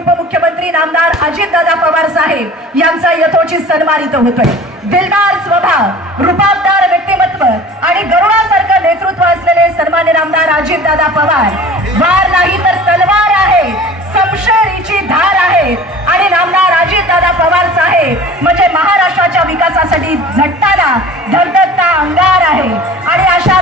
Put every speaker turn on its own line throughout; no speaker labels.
उपमुख्यमंत्री नामदार अजितदादा पवार साहेब यांचा यथोचित सन्मान इथं होतोय. दिलदार स्वभाव रुपाबदार व्यक्तिमत्व आणि गरुडासारखं नेतृत्व असलेले सन्मान्य नामदार अजितदादा पवार वार नाही तर तलवार आहे समशेरीची धार आहे. आणि नामदार अजितदादा पवार साहेब म्हणजे महाराष्ट्राच्या विकासासाठी झटताना धडधडता अंगार आहे. आणि अशा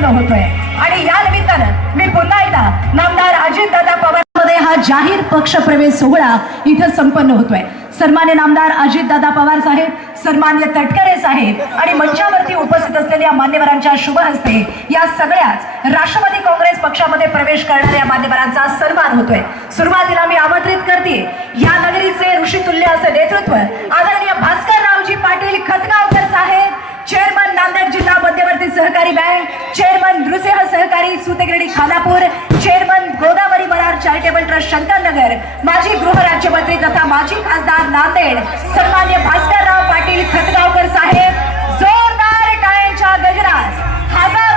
इथं संपन्न होतोय. आणि या निमित्तानं मी पुन्हा एकदा नामदार अजितदादा पवारमध्ये हा जाहीर पक्ष प्रवेश सोहळा इथं संपन्न होतोय. सन्मान्य नामदार अजितदादा पवार साहेब सन्मान्य तटकरे साहेब आणि मंचावरती उपस्थित असलेल्या मान्यवरांच्या शुभ हस्ते या सगळ्याच राष्ट्रवादी काँग्रेस पक्षामध्ये प्रवेश करणाऱ्या मान्यवरांचा सन्मान होतोय. सुरुवातीला मी आमंत्रित करते. या नगरीचे ऋषितुल्य असे नेतृत्व आदरणीय भास्कर रावजी पाटील खतगावकर साहेब चेअरमन नांदेड जिल्हा मध्यवर्ती सहकारी बँक चेअरमन नृसिंह सहकारी सुतेगिरडी खानापूर चेअरमन गोदावरी मरार चॅरिटेबल ट्रस्ट शंकरनगर माजी गृहराज्यमंत्री तथा माजी खासदार नांदेड सन्मान्य भास्करराव पाटील खतगावकर साहेब जोरदार टाळ्यांच्या गजरात हजारो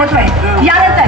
यांचा सन्मान होतोय यानंतर माजी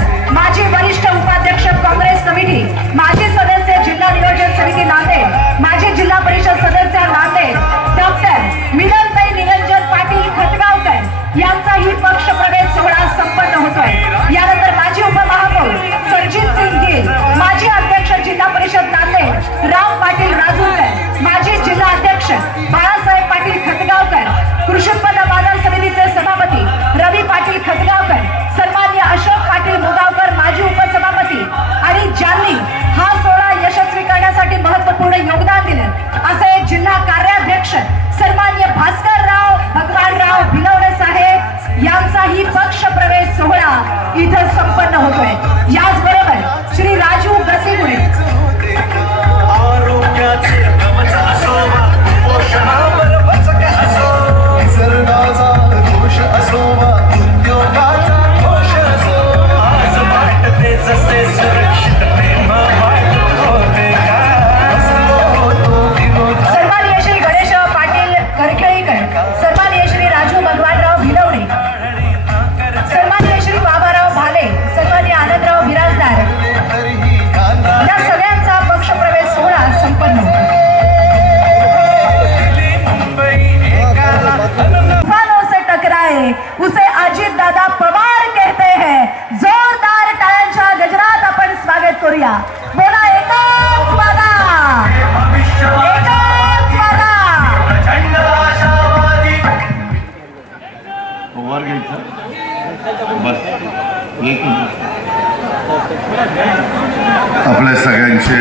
आपल्या सगळ्यांचे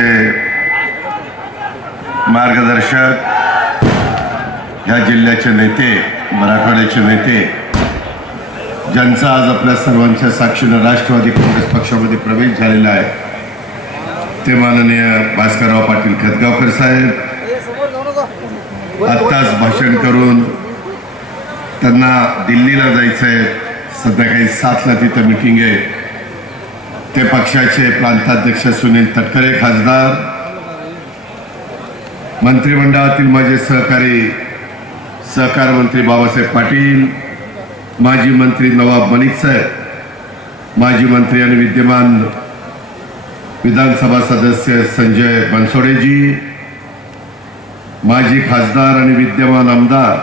मार्गदर्शक या जिल्ह्याचे नेते मराठवाड्याचे नेते ज्यांचा आज आपल्या सर्वांच्या साक्षीनं राष्ट्रवादी काँग्रेस पक्षामध्ये प्रवेश झालेला आहे ते माननीय भास्करराव पाटील खतगावकर साहेब आत्ताच भाषण करून त्यांना दिल्लीला जायचं आहे संध्याकाळी सातला तिथं मिटिंग आहे. ते पक्षाचे प्रांताध्यक्ष सुनील तटकरे खासदार मंत्रिमंडळातील माझे सहकारी सहकार मंत्री बाबासाहेब पाटील माजी मंत्री नवाब मलिक साहेब माजी मंत्री आणि विद्यमान विधानसभा सदस्य संजय बनसोडेजी माजी खासदार आणि विद्यमान आमदार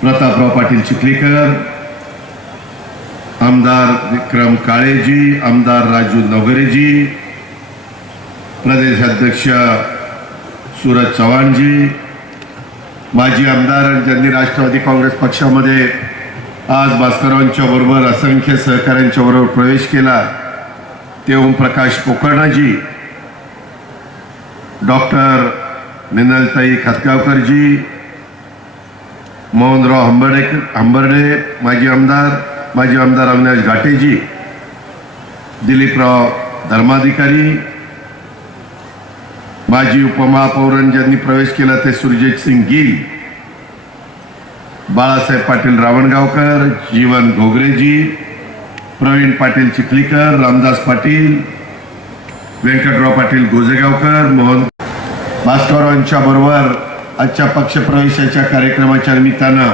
प्रतापराव पाटील चिखलीकर आमदार विक्रम काळेजी आमदार राजू नवगरेजी प्रदेश अध्यक्ष सूरज चव्हाणजी माजी आमदार आणि ज्यांनी राष्ट्रवादी काँग्रेस पक्षामध्ये आज भास्करांच्या बरोबर असंख्य सहकाऱ्यांच्या बरोबर प्रवेश केला ते ओमप्रकाश पोकर्णाजी डॉक्टर मिनलताई खतगावकरजी मोहनराव हंबर्डेकर हंबर्डे माजी आमदार माजी आमदार अविनाश घाटेजी दिलीपराव धर्माधिकारी माजी उपमहापौरांनी ज्यांनी प्रवेश केला ते सुरजित सिंग गिल बाळासाहेब पाटील रावणगावकर जीवन घोगरेजी प्रवीण पाटील चिखलीकर रामदास पाटील व्यंकटराव पाटील गोजेगावकर मोहन भास्कररावांच्या बरोबर आजच्या पक्षप्रवेशाच्या कार्यक्रमाच्या निमित्तानं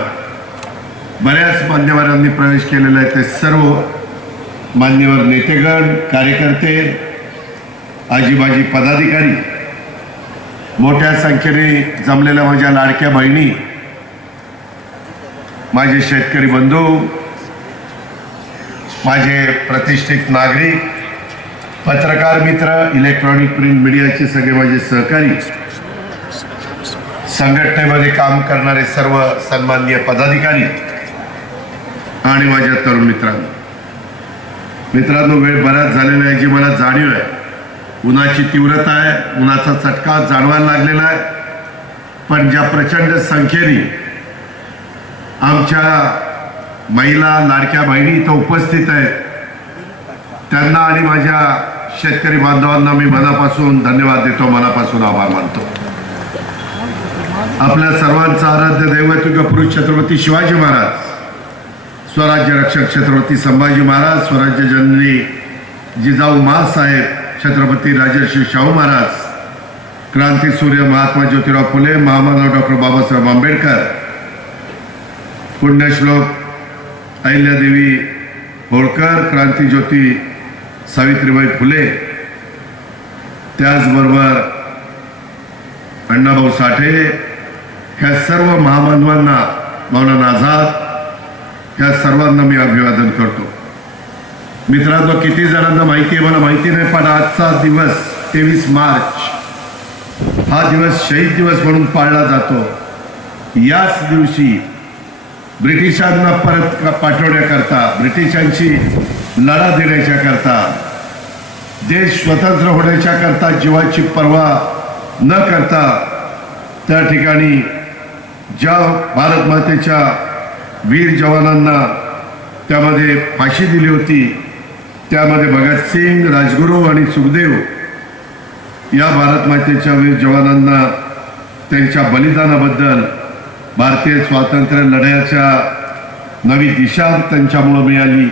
बऱ्याच मान्यवरांनी प्रवेश केलेला आहे. ते सर्व मान्यवर नेतेगण कार्यकर्ते आजीबाजी पदाधिकारी मोठ्या संख्येने जमलेल्या माझ्या लाडक्या बहिणी माझे शेतकरी बंधू माझे प्रतिष्ठित नागरिक पत्रकार मित्र इलेक्ट्रॉनिक प्रिंट मीडियाचे सगळे माझे सहकारी संघटनेमध्ये काम करणारे सर्व सन्माननीय पदाधिकारी आणि माझ्या तरुण मित्रांनो. मित्रांनो वेळ बराच झालेला आहे जी मला जाणीव आहे. उन्हाची तीव्रता आहे उन्हाचा चटका जाणवायला लागलेला आहे. पण ज्या प्रचंड संख्येने आमच्या महिला लाडक्या बहिणी इथं उपस्थित आहेत त्यांना आणि माझ्या शेतकरी बांधवांना मी मनापासून धन्यवाद देतो मनापासून आभार मानतो. आपल्या सर्वांचा आराध्य दैवत पुरुष छत्रपती शिवाजी महाराज. स्वराज्य रक्षक छत्रपती संभाजी महाराज स्वराज्य जननी जिजाऊ महासाहेब छत्रपती राजर्षी शाहू महाराज क्रांती सूर्य महात्मा ज्योतिराव फुले महामानव डॉक्टर बाबासाहेब आंबेडकर पुण्यश्लोक अहिल्यादेवी होळकर क्रांतीज्योती सावित्रीबाई फुले त्याचबरोबर अण्णाभाऊ साठे ह्या सर्व महामानवांना मौलाना आझाद. या सर्वांना मी अभिवादन करतो. मित्रांनो किती जणांना माहिती आहे मला माहिती नाही पण आजचा दिवस तेवीस मार्च हा दिवस शहीद दिवस म्हणून पाळला जातो. याच दिवशी ब्रिटिशांना परत पाठवण्याकरता ब्रिटिशांशी लढा देण्याच्या करता देश स्वतंत्र होण्याच्या करता जीवाची पर्वा न करता त्या ठिकाणी ज्या भारत मातेच्या वीर जवानांना त्यामध्ये फाशी दिली होती. त्यामध्ये भगतसिंग राजगुरू आणि सुखदेव या भारत मातेच्या वीर जवानांना त्यांच्या बलिदानाबद्दल भारतीय स्वातंत्र्य लढ्याच्या नवी दिशा त्यांच्यामुळं मिळाली.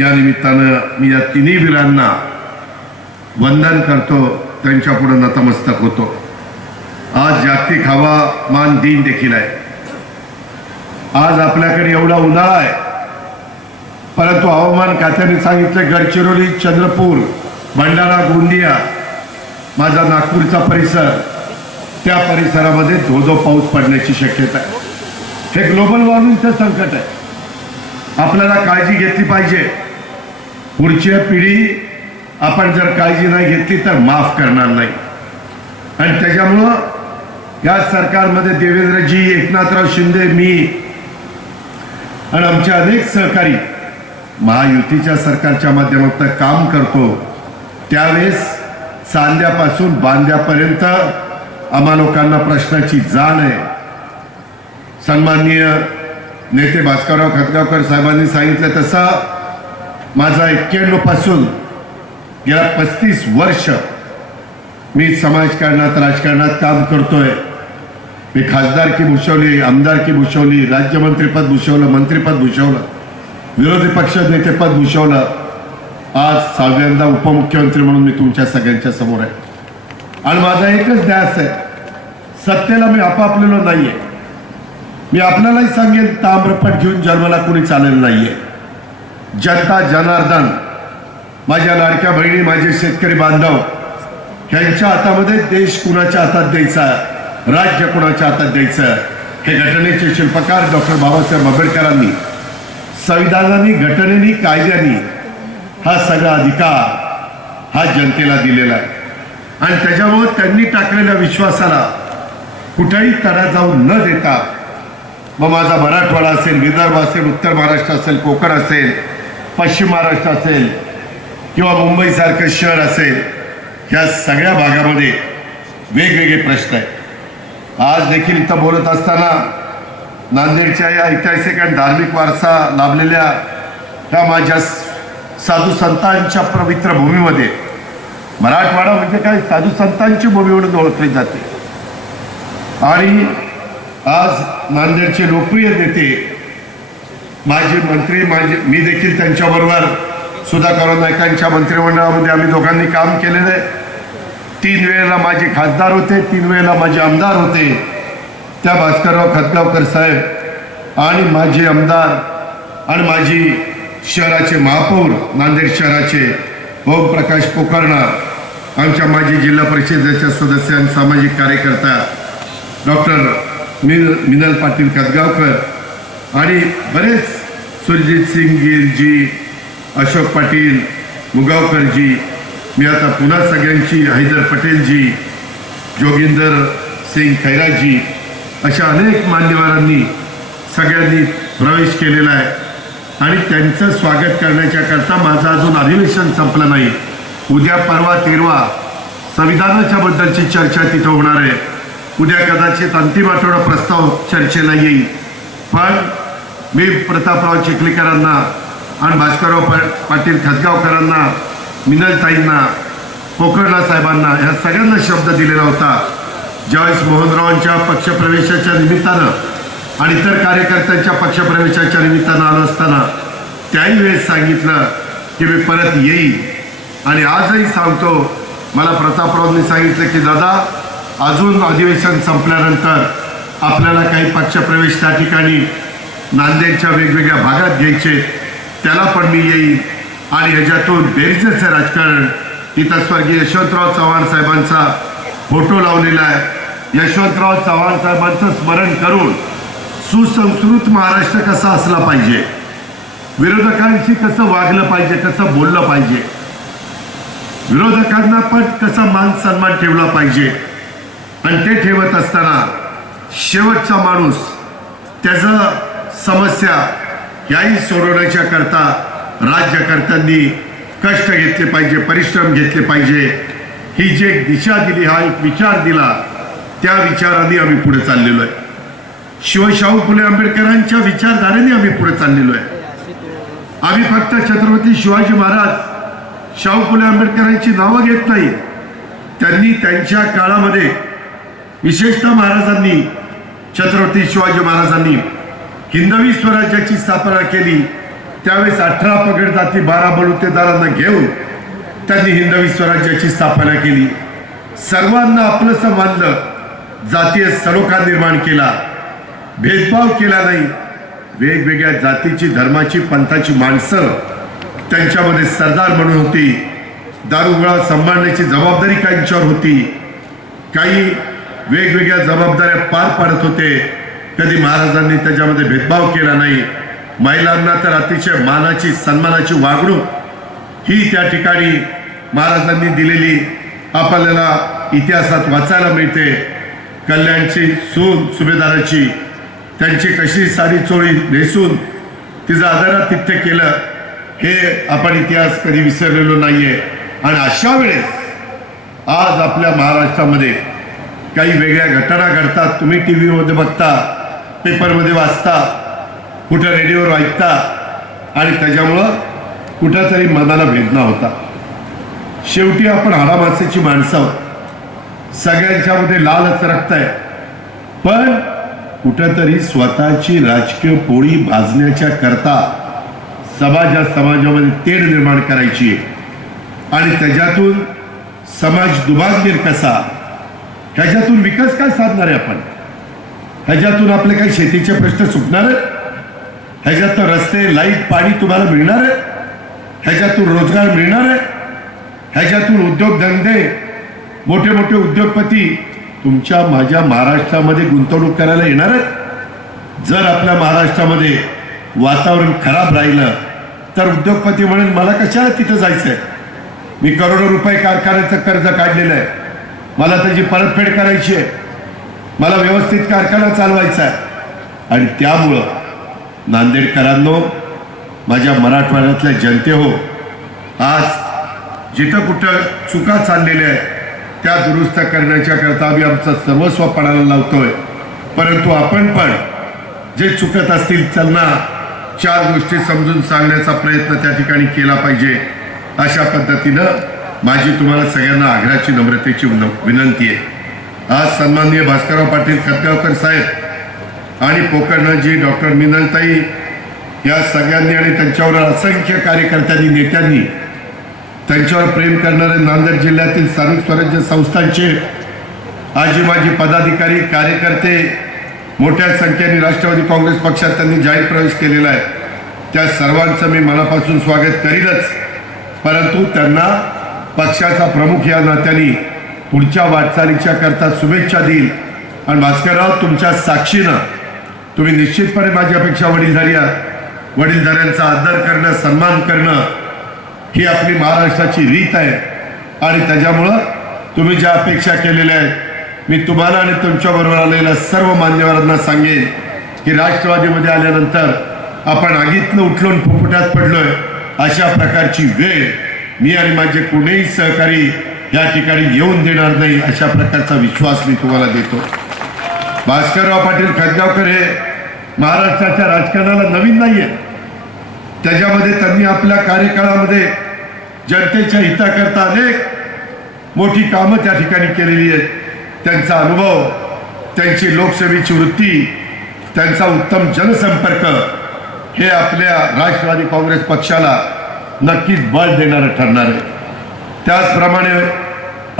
या निमित्तानं मी या तिन्ही वीरांना वंदन करतो. त्यांच्यापुढं नतमस्तक होतो. आज जागतिक हवामान दिन देखील आहे. आज आपल्याकडे एवढा उन्हाळा आहे. परंतु हवामान खात्याने सांगितलं गडचिरोली चंद्रपूर भंडारा गोंदिया माझा नागपूरचा परिसर त्या परिसरामध्ये धो धो पाऊस पडण्याची शक्यता आहे. हे ग्लोबल वॉर्मिंगचं संकट आहे. आपल्याला काळजी घेतली पाहिजे. पुढची पिढी आपण जर काळजी नाही घेतली तर माफ करणार नाही. आणि त्याच्यामुळं या सरकारमध्ये देवेंद्रजी एकनाथराव शिंदे मी आणि आमचे अनेक सहकारी महायुतीच्या सरकारच्या माध्यमातून काम करतो. त्यावेळेस चांद्यापासून बांद्यापर्यंत आम्हा लोकांना प्रश्नाची जाण आहे. सन्माननीय नेते भास्करराव खतगावकर साहेबांनी सांगितलं तसं माझा एक्क्याण्णवपासून गेल्या पस्तीस वर्ष मी समाजकारणात राजकारणात काम करतोय. मी खासदारकी भूषवली आमदारकी भूषवली राज्यमंत्रीपद भूषवलं मंत्रीपद भूषवलं विरोधी पक्ष नेतेपद भूषवलं आज सहाव्यांदा उपमुख्यमंत्री म्हणून मी तुमच्या सगळ्यांच्या समोर आहे. आणि माझा एकच ध्यास आहे सत्तेला मी आपापलेलो नाहीये. मी आपल्यालाही सांगेन ताम्रपट घेऊन जन्माला कोणी चालेल नाहीये. जनता जनार्दन माझ्या लाडक्या बहिणी माझे शेतकरी बांधव यांच्या हातामध्ये देश कुणाच्या हातात द्यायचा? राज्य कुणाच्या हातात द्यायचं? हे घटनेचे शिल्पकार डॉक्टर बाबासाहेब आंबेडकरांनी संविधानाने घटनेनी कायद्यानी हा सगळा अधिकार हा जनतेला दिलेला आहे. आणि त्याच्यामुळे त्यांनी टाकलेल्या विश्वासाला कुठेही तडा जाऊ न देता मग माझा मराठवाडा असेल विदर्भ असेल उत्तर महाराष्ट्र असेल कोकण असेल पश्चिम महाराष्ट्र असेल किंवा मुंबईसारखं शहर असेल या सगळ्या भागामध्ये वेगवेगळे प्रश्न आहेत. आज देखील इथं बोलत असताना नांदेडच्या या ऐतिहासिक आणि धार्मिक वारसा लाभलेल्या त्या माझ्या साधू संतांच्या पवित्र भूमीमध्ये मराठवाडा म्हणजे काय? साधू संतांची भूमी म्हणून ओळखली जाते. आणि आज नांदेडचे लोकप्रिय नेते माजी मंत्री माझे मी देखील त्यांच्याबरोबर सुधाकर नायकांच्या मंत्रिमंडळामध्ये आम्ही दोघांनी काम केलेलं आहे. तीन वेळेला माझे खासदार होते तीन वेळेला माझे आमदार होते. त्या भास्करराव खतगावकर साहेब आणि माझे आमदार आणि माझी शहराचे महापौर नांदेड शहराचे ओमप्रकाश पोकर्णा आमच्या माजी जिल्हा परिषदेच्या सदस्य आणि सामाजिक कार्यकर्ता डॉक्टर मिन मिनल पाटील खतगावकर आणि बरेच सुरजित सिंग गिरजी अशोक पाटील मुगावकरजी मी आता पुन्हा सगळ्यांची हैदर पटेलजी जोगिंदर सिंग खैराजी अशा अनेक मान्यवरांनी सगळ्यांनी प्रवेश केलेला आहे. आणि त्यांचं स्वागत करण्याच्याकरता माझं अजून अधिवेशन संपलं नाही. उद्या परवा तेरवा संविधानाच्या बद्दलची चर्चा तिथं होणार आहे. उद्या कदाचित अंतिम आठवडा प्रस्ताव चर्चेला येईल. पण मी प्रतापराव चिखलीकरांना आणि भास्करराव पाटील खतगावकरांना मिनलताईंना कोकर्णा साहेबांना ह्या सगळ्यांना शब्द दिलेला होता. ज्यावेळेस मोहनरावांच्या पक्षप्रवेशाच्या निमित्तानं आणि इतर कार्यकर्त्यांच्या पक्षप्रवेशाच्या निमित्तानं आलो असताना त्याही वेळेस सांगितलं की मी परत येईन. आणि आजही सांगतो मला प्रतापरावांनी सांगितलं की दादा अजून अधिवेशन संपल्यानंतर आपल्याला काही पक्षप्रवेश त्या ठिकाणी नांदेडच्या वेगवेगळ्या भागात घ्यायचे त्याला पण मी येईन. आणि ह्याच्यातून बेरजेचं राजकारण. इथं स्वर्गीय यशवंतराव चव्हाण साहेबांचा फोटो लावलेला आहे. यशवंतराव चव्हाण साहेबांचं स्मरण करून सुसंस्कृत महाराष्ट्र कसा असला पाहिजे? विरोधकांशी कसं वागलं पाहिजे कसं बोललं पाहिजे? विरोधकांना पण कसा मान सन्मान ठेवला पाहिजे? आणि ते ठेवत असताना शेवटचा माणूस त्याचं समस्या याही सोडवण्याच्या करता राज्यकर्त्यांनी कष्ट घेतले पाहिजे परिश्रम घेतले पाहिजे. ही जी एक दिशा दिली हा एक विचार दिला त्या विचाराने आम्ही पुढे चाललेलो आहे. शिवशाहू फुले आंबेडकरांच्या विचारधारेने आम्ही पुढे चाललेलो आहे. आम्ही फक्त छत्रपती शिवाजी महाराज शाहू फुले आंबेडकरांची नावं घेत नाही. त्यांनी त्यांच्या काळामध्ये विशेषतः महाराजांनी छत्रपती शिवाजी महाराजांनी हिंदवी स्वराज्याची स्थापना केली. त्यावेळेस अठरा पगड जाती बारा बलुतेदारांना घेऊन त्यांनी हिंदवी स्वराज्याची स्थापना केली. सर्वांना आपलंसं मानलं. जातीय सलोखा निर्माण केला. भेदभाव केला नाही. वेगवेगळ्या जातीची धर्माची पंथाची माणसं त्यांच्यामध्ये सरदार म्हणून होती. दारुगोळा सांभाळण्याची जबाबदारी काहींच्यावर होती. काही वेगवेगळ्या जबाबदाऱ्या पार पाडत होते. कधी महाराजांनी त्याच्यामध्ये भेदभाव केला नाही. महिलांना तर अतिशय मानाची सन्मानाची वागणूक ही त्या ठिकाणी महाराजांनी दिलेली आपल्याला इतिहासात वाचायला मिळते. कल्याणची सून सुभेदाराची त्यांची कशी साडी चोळी नेसून तिचं आदरातिथ्य केलं हे आपण इतिहास कधी विसरलेलो नाहीये. आणि अशा वेळेस आज आपल्या महाराष्ट्रामध्ये काही वेगळ्या घटना घडतात. तुम्ही टी व्हीमध्ये बघता पेपरमध्ये वाचता कुठं रेडिओवर ऐकता आणि त्याच्यामुळं कुठंतरी मनाला भेदना होता. शेवटी आपण हाडामासेची माणसं. आहोत सगळ्यांच्यामध्ये लालच रक्त आहे पण कुठंतरी स्वतःची राजकीय पोळी भाजण्याच्या करता समाजा समाजामध्ये तेढ निर्माण करायची आहे. आणि त्याच्यातून समाज दुभागीर कसा? ह्याच्यातून विकास काय साधणार आहे आपण? ह्याच्यातून आपले काही शेतीचे प्रश्न सुटणार आहेत ह्याच्यातून रस्ते लाइट पाणी तुम्हाला मिळणार आहे. ह्याच्यातून रोजगार मिळणार आहे. ह्याच्यातून उद्योगधंदे मोठे मोठे उद्योगपती तुमच्या माझ्या महाराष्ट्रामध्ये गुंतवणूक करायला येणार आहेत. जर आपल्या महाराष्ट्रामध्ये वातावरण खराब राहिलं तर उद्योगपती म्हणून मला कशाला तिथं जायचं आहे मी करोडो रुपये कारखान्याचं कर्ज काढलेलं आहे. मला त्याची परतफेड करायची आहे. मला व्यवस्थित कारखाना चालवायचा आहे. आणि त्यामुळं नांदेडकरांनो माझ्या मराठवाड्यातल्या जनते हो आज जिथं कुठं चुका चाललेल्या आहेत त्या दुरुस्त करण्याच्या करता आम्ही आमचं सर्वस्व पणाला लावतोय. परंतु आपण पण जे चुकत असतील त्यांना चार गोष्टी समजून सांगण्याचा प्रयत्न त्या ठिकाणी केला पाहिजे. अशा पद्धतीनं माझी तुम्हाला सगळ्यांना आग्रहाची नम्रतेची विनंती आहे. आज सन्माननीय भास्करराव पाटील खतगावकर साहेब आणि पोकर्णजी डॉक्टर मिनलताई या सगळ्यांनी आणि त्यांच्यावर असंख्य कार्यकर्त्यांनी नेत्यांनी त्यांच्यावर प्रेम करणारे नांदेड जिल्ह्यातील स्थानिक स्वराज्य संस्थांचे आजी माजी पदाधिकारी कार्यकर्ते मोठ्या संख्येने राष्ट्रवादी काँग्रेस पक्षात त्यांनी जाहीर प्रवेश केलेला आहे. त्या सर्वांचं मी मनापासून स्वागत करीनच परंतु त्यांना पक्षाचा प्रमुख या नात्याने पुढच्या वाटचालीच्या करता शुभेच्छा देईल. आणि भास्करराव तुमच्या साक्षीनं तुम्ही निश्चितपणे माझ्यापेक्षा वडीलधारी आहात. वडीलधाऱ्यांचा आदर करणं सन्मान करणं ही आपली महाराष्ट्राची रीत आहे. आणि त्याच्यामुळं तुम्ही ज्या अपेक्षा केलेल्या आहेत मी तुम्हाला आणि तुमच्याबरोबर आलेल्या सर्व मान्यवरांना सांगेन की राष्ट्रवादीमध्ये आल्यानंतर आपण आगीतनं उठलून फुफुट्यात पडलोय अशा प्रकारची वेळ मी आणि माझे कोणीही सहकारी या ठिकाणी येऊन देणार नाही अशा प्रकारचा विश्वास मी तुम्हाला देतो. भास्करराव पाटील खतगावकर हे महाराष्ट्राच्या राजकारणाला नवीन नाही आहेत त्याच्यामध्ये त्यांनी आपल्या कार्यकाळामध्ये जनतेच्या हिताकरता अनेक मोठी कामं त्या ठिकाणी केलेली आहेत. त्यांचा अनुभव त्यांची लोकसेवेची वृत्ती त्यांचा उत्तम जनसंपर्क हे आपल्या राष्ट्रवादी काँग्रेस पक्षाला नक्कीच बळ देणारं ठरणार आहे. त्याचप्रमाणे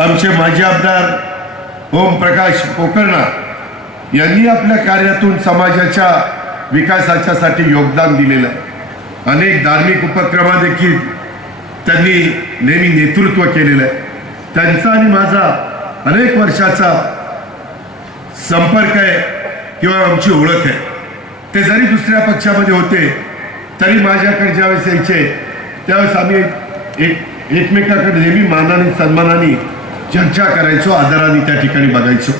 आमचे माजी आमदार ओमप्रकाश पोकर्णा यांनी आपल्या कार्यातून समाजाच्या विकासाच्यासाठी योगदान दिलेलं आहे. अनेक धार्मिक उपक्रमा देखील त्यांनी नेहमी नेतृत्व केलेलं आहे. त्यांचा आणि माझा अनेक वर्षाचा संपर्क आहे किंवा आमची ओळख आहे. ते जरी दुसऱ्या पक्षामध्ये होते तरी माझ्याकडे ज्यावेळेस यायचे त्यावेळेस आम्ही एक एकमेकाकडे नेहमी मानाने सन्मानाने चर्चा करायचो आदराने त्या ठिकाणी बघायचो.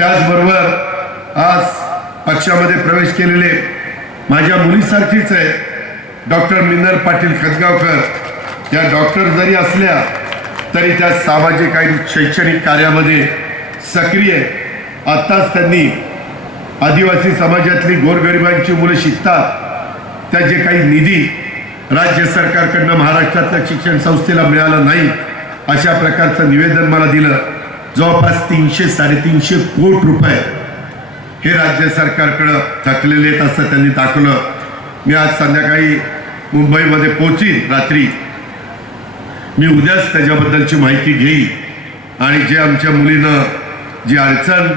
त्याचबरोबर आज पक्षामध्ये प्रवेश केलेले माझ्या मुलीसारखीच आहे डॉक्टर मिनर पाटील खतगावकर या डॉक्टर जरी असल्या तरी त्या सामाजिक आणि शैक्षणिक कार्यामध्ये सक्रिय आत्ताच त्यांनी आदिवासी समाजातली गोरगरिबांची मुलं शिकतात. त्या जे काही निधी राज्य सरकारकडनं महाराष्ट्रातल्या शिक्षण संस्थेला मिळाला नाही अशा प्रकारचं निवेदन मला दिलं. जवळपास तीनशे साडेतीनशे कोटी रुपये हे राज्य सरकारकडं थकलेले आहेत असं त्यांनी दाखवलं. मी आज संध्याकाळी मुंबईमध्ये पोचीन रात्री. मी उद्याच त्याच्याबद्दलची माहिती घेईन. आणि जे आमच्या मुलीनं जी अडचण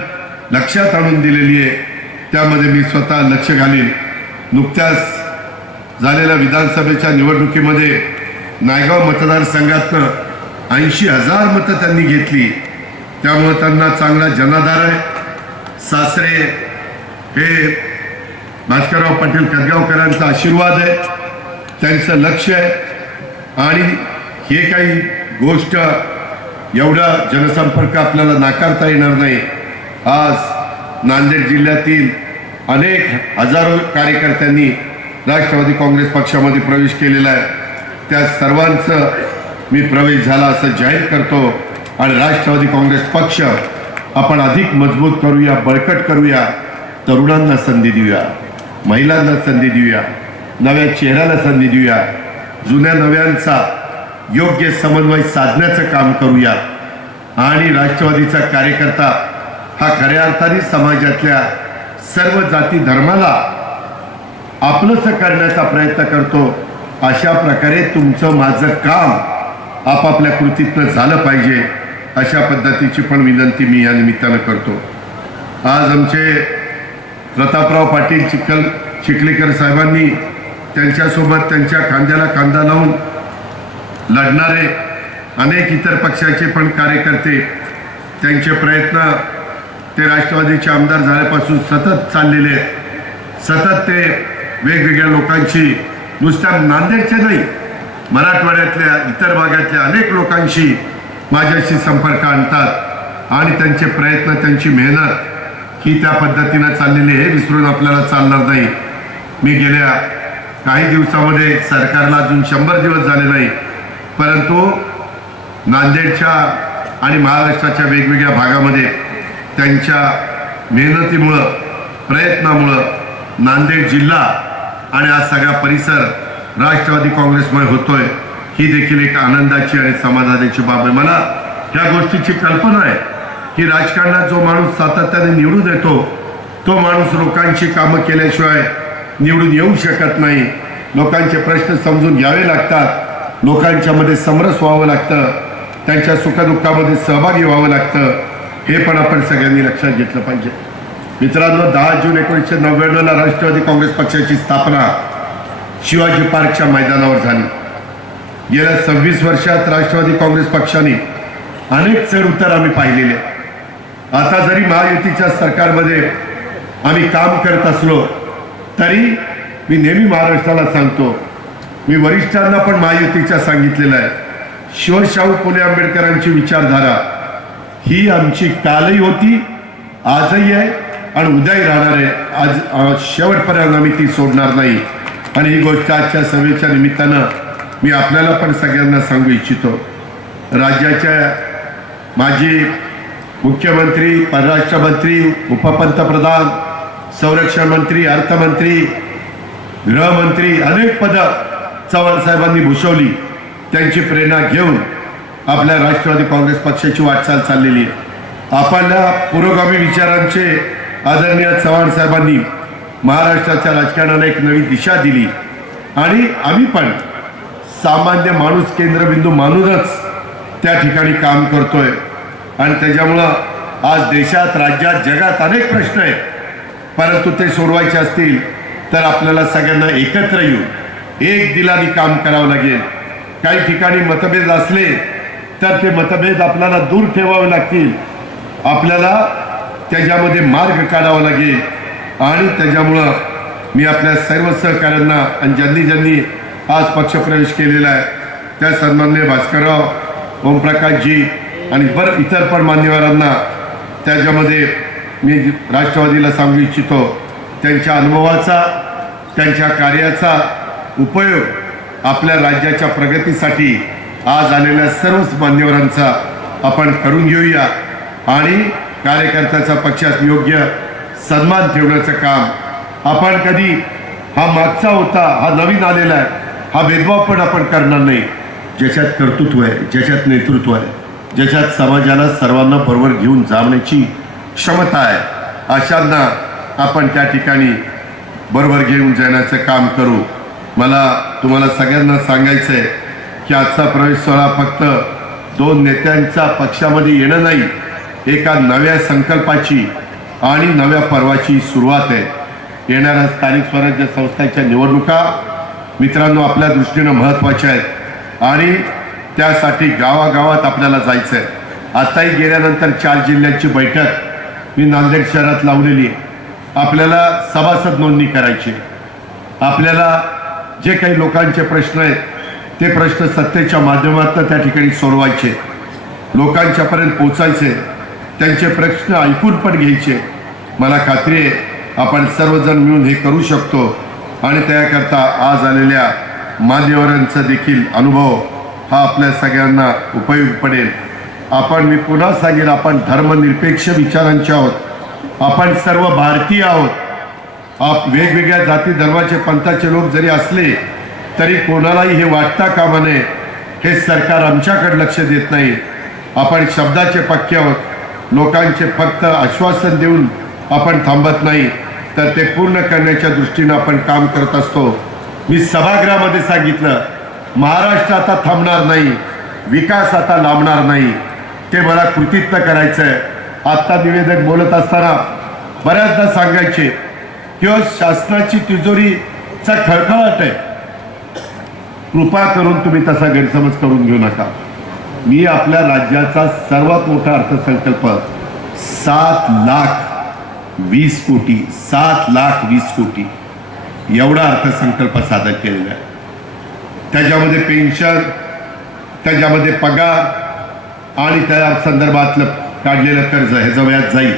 लक्षात आणून दिलेली आहे त्यामध्ये मी स्वतः लक्ष घालीन. नुकत्याच झालेल्या विधानसभेच्या निवडणुकीमध्ये नायगाव मतदारसंघातनं ऐंशी हजार मतं त्यांनी घेतली. त्यामुळे त्यांना चांगला जनाधार आहे. सासरे हे भास्करराव पाटील कदगावकरांचा आशीर्वाद आहे. त्यांचं लक्ष आहे. आणि हे काही गोष्ट एवढा जनसंपर्क आपल्याला नाकारता येणार नाही. आज नांदेड जिल्ह्यातील अनेक हजारो कार्यकर्त्यांनी राष्ट्रवादी काँग्रेस पक्षामध्ये प्रवेश केलेला आहे. त्या सर्वांचं मी प्रवेश झाला असं जाहीर करतो. आणि राष्ट्रवादी काँग्रेस पक्ष आपण अधिक मजबूत करूया बळकट करूया तरुणांना संधी देऊया महिलांना संधी देऊया नव्या चेहऱ्याला संधी देऊया जुन्या नव्यांचा योग्य समन्वय साधण्याचं काम करूया. आणि राष्ट्रवादीचा कार्यकर्ता हा खऱ्या अर्थाने समाजातल्या सर्व जाती धर्माला आपलंसं करण्याचा प्रयत्न करतो अशा प्रकारे तुमचं माझं काम आपापल्या कृतीतनं झालं पाहिजे. अशा पद्धतीची पण विनंती मी या निमित्तानं करतो. आज आमचे प्रतापराव पाटील चिखल चिखलेकर साहेबांनी त्यांच्यासोबत त्यांच्या खांद्याला खांदा लावून लढणारे अनेक इतर पक्षाचे पण कार्यकर्ते त्यांचे प्रयत्न ते राष्ट्रवादीचे आमदार झाल्यापासून सतत चाललेले आहेत. सतत ते वेगवेगळ्या लोकांशी नुसत्या नांदेडचे नाही मराठवाड्यातल्या इतर भागातल्या अनेक लोकांशी माझ्याशी संपर्क आणतात आणि त्यांचे प्रयत्न त्यांची मेहनत ही त्या पद्धतीनं चाललेली हे विसरून आपल्याला चालणार नाही. मी गेल्या काही दिवसामध्ये सरकारला अजून शंभर दिवस झाले नाही परंतु नांदेडच्या आणि महाराष्ट्राच्या वेगवेगळ्या भागामध्ये त्यांच्या मेहनतीमुळं प्रयत्नामुळं नांदेड जिल्हा आणि हा सगळा परिसर राष्ट्रवादी काँग्रेसमुळे होतोय. ही देखील एक आनंदाची आणि समाधानाची बाब आहे. मला ह्या गोष्टीची कल्पना आहे की राजकारणात जो माणूस सातत्याने निवडून येतो तो माणूस लोकांची कामं केल्याशिवाय निवडून येऊ शकत नाही. लोकांचे प्रश्न समजून घ्यावे लागतात. लोकांच्यामध्ये समरस व्हावं लागतं. त्यांच्या सुखदुःखामध्ये सहभागी व्हावं लागतं. हे पण आपण सगळ्यांनी लक्षात घेतलं पाहिजे. मित्रांनो दहा जून एकोणीसशे नव्याण्णवला राष्ट्रवादी काँग्रेस पक्षाची स्थापना शिवाजी पार्कच्या मैदानावर झाली. गेल्या सव्वीस वर्षात राष्ट्रवादी काँग्रेस पक्षाने अनेक चढ उतार आम्ही पाहिलेले. आता जरी महायुतीच्या सरकारमध्ये आम्ही काम करत असलो तरी मी नेहमी महाराष्ट्राला सांगतो मी वरिष्ठांना पण महायुतीच्या सांगितलेलं आहे. शिवशाहू फुले आंबेडकरांची विचारधारा ही आमची कालही होती आजही आहे आणि उद्याही राहणार आहे. आज शेवटपर्यंत आम्ही ती सोडणार नाही. आणि ही गोष्ट आजच्या सभेच्या निमित्तानं मी आपल्याला पण सगळ्यांना सांगू इच्छितो. राज्याच्या माजी मुख्यमंत्री परराष्ट्र मंत्री उपपंतप्रधान संरक्षण मंत्री अर्थमंत्री गृहमंत्री अनेक पदं चव्हाणसाहेबांनी भूषवली. त्यांची प्रेरणा घेऊन आपल्या राष्ट्रवादी काँग्रेस पक्षाची वाटचाल चाललेली आहे. आपल्या पुरोगामी विचारांचे आदरणीय चव्हाण साहेबांनी महाराष्ट्राच्या राजकारणाला एक नवी दिशा दिली. आणि आम्ही पण सामान्य माणूस केंद्रबिंदू मानूनच त्या ठिकाणी काम करतोय. आणि त्याच्यामुळं आज देशात राज्यात जगात अनेक प्रश्न आहेत. परंतु ते सोडवायचे असतील तर आपल्याला सगळ्यांना एकत्र येऊन एक दिलाने काम करावं लागेल. काही ठिकाणी मतभेद असले तर ते मतभेद आपल्याला दूर ठेवावे लागतील. आपल्याला त्याच्यामध्ये मार्ग काढावा लागेल. आणि त्याच्यामुळं मी आपल्या सर्व सहकाऱ्यांना आणि ज्यांनी ज्यांनी आज पक्षप्रवेश केलेला आहे. त्या सन्मान्य भास्करराव ओमप्रकाशजी आणि बरं इतर पण मान्यवरांना त्याच्यामध्ये मी राष्ट्रवादीला सांगू इच्छितो. त्यांच्या अनुभवाचा त्यांच्या कार्याचा उपयोग आपल्या राज्याच्या प्रगतीसाठी आज आलेल्या सर्वच मान्यवरांचा आपण करून घेऊया आणि कार्यकर्त्याचा पक्षात योग्य सन्मान ठेवण्याचं काम आपण कधी हा मागचा होता हा नवीन आलेला आहे. हा भेदभाव पण आपण करणार नाही. ज्याच्यात कर्तृत्व आहे ज्याच्यात नेतृत्व आहे ज्याच्यात समाजाला सर्वांना बरोबर घेऊन जाण्याची क्षमता आहे. अशांना आपण त्या ठिकाणी बरोबर घेऊन जाण्याचं काम करू. मला तुम्हाला सगळ्यांना सांगायचं आहे की आजचा प्रवेश सोहळा फक्त दोन नेत्यांचा पक्षामध्ये येणं नाही एका नव्या संकल्पाची आणि नव्या पर्वाची सुरुवात आहे. येणाऱ्या स्थानिक स्वराज्य संस्थांच्या निवडणुका मित्रांनो आपल्या दृष्टीनं महत्त्वाच्या आहेत. आणि त्यासाठी गावागावात आपल्याला जायचं आहे आताही गेल्यानंतर चार जिल्ह्यांची बैठक मी नांदेड शहरात लावलेली आहे. आपल्याला सभासद नोंदणी करायची आपल्याला जे काही लोकांचे प्रश्न आहेत ते प्रश्न सत्तेच्या माध्यमातून त्या ठिकाणी सोडवायचे लोकांच्यापर्यंत पोचायचे त्यांचे प्रश्न ऐकून पण घ्यायचे मला खात्री आहे आपण सर्वजण मिळून हे करू शकतो. आणि त्याकरता आज आलेल्या मान्यवरांचा देखील अनुभव हा आपल्या सगळ्यांना उपयोग पडेल. आपण मी पुन्हा सांगेन आपण धर्मनिरपेक्ष विचारांचे आहोत. आपण सर्व भारतीय आहोत. आप वेगवेगळ्या जाती धर्माचे पंथाचे लोक जरी असले तरी कोणालाही हे वाटता कामा नये. हे सरकार आमच्याकडे लक्ष देत नाही. आपण शब्दाचे पक्के आहोत. लोकांचे फक्त आश्वासन देऊन आपण थांबत नाही. तर ते पूर्ण करण्याच्या दृष्टीनं आपण काम करत असतो. मी सभागृहामध्ये सांगितलं महाराष्ट्र आता थांबणार नाही विकास आता लांबणार नाही. ते मला कृतित्व करायचं आहे आत्ता निवेदक बोलत असताना बऱ्याचदा सांगायचे किंवा हो, शासनाची तिजोरीचा खळखळाट आहे. कृपा करून तुम्ही तसा गैरसमज करून घेऊ नका. मी आपल्या राज्याचा सर्वात मोठा अर्थसंकल्प सात लाख वीस कोटी सात लाख वीस कोटी एवढा अर्थसंकल्प सादर केलेला आहे. त्याच्यामध्ये पेन्शन त्याच्यामध्ये पगार आणि त्या संदर्भातलं काढलेलं कर्ज ह्याचं व्याज जाईल.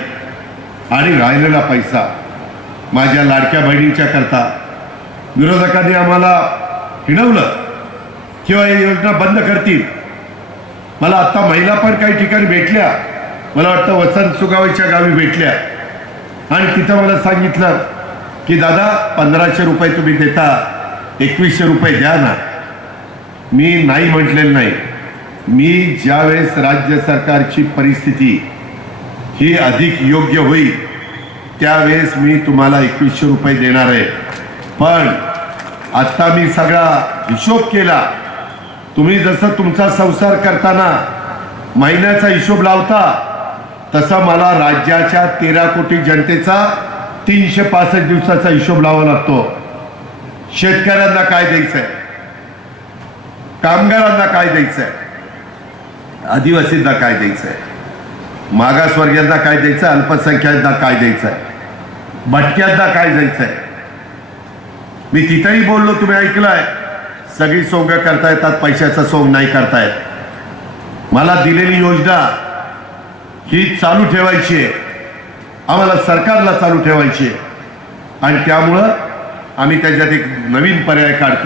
आणि राहिलेला पैसा माझ्या लाडक्या बहिणींच्या करता विरोधकांनी आम्हाला हिणवलं. किंवा ही योजना बंद करतील. मला आत्ता महिला पण काही ठिकाणी भेटल्या. मला वाटतं वसंत सुगावेच्या गावी भेटल्या. आणि तिथं मला सांगितलं की दादा पंधराशे रुपये तुम्ही देता एकवीसशे रुपये द्या ना. मी नाही म्हटलेलं नाही. मी ज्यावेळेस राज्य सरकारची परिस्थिती ही अधिक योग्य होईल त्यावेळेस मी तुम्हाला एकवीसशे रुपये देणार आहे. पण आत्ता मी सगळा हिशोब केला. तुम्ही जसं तुमचा संसार करताना महिन्याचा हिशोब लावता तसा मला राज्याच्या तेरा कोटी जनतेचा तीनशे पासष्ट दिवसाचा हिशोब लावा लागतो. शेतकऱ्यांना काय द्यायचंय? कामगारांना काय द्यायचंय? आदिवासींना काय द्यायचंय? मागासवर्गीयांना काय द्यायचं अल्पसंख्याकांना काय द्यायचंय? भटक्यांना काय द्यायचंय? मी तिथेही बोललो तुम्ही ऐकलंय. सगळी सोंग करता येतात पैशाचा सोंग नाही करतायत मला दिलेली योजना ही चालू ठेवायची आहे. आम्हाला सरकारला चालू ठेवायची आहे. आणि त्यामुळं आम्ही त्याच्यात एक नवीन पर्याय काढतो.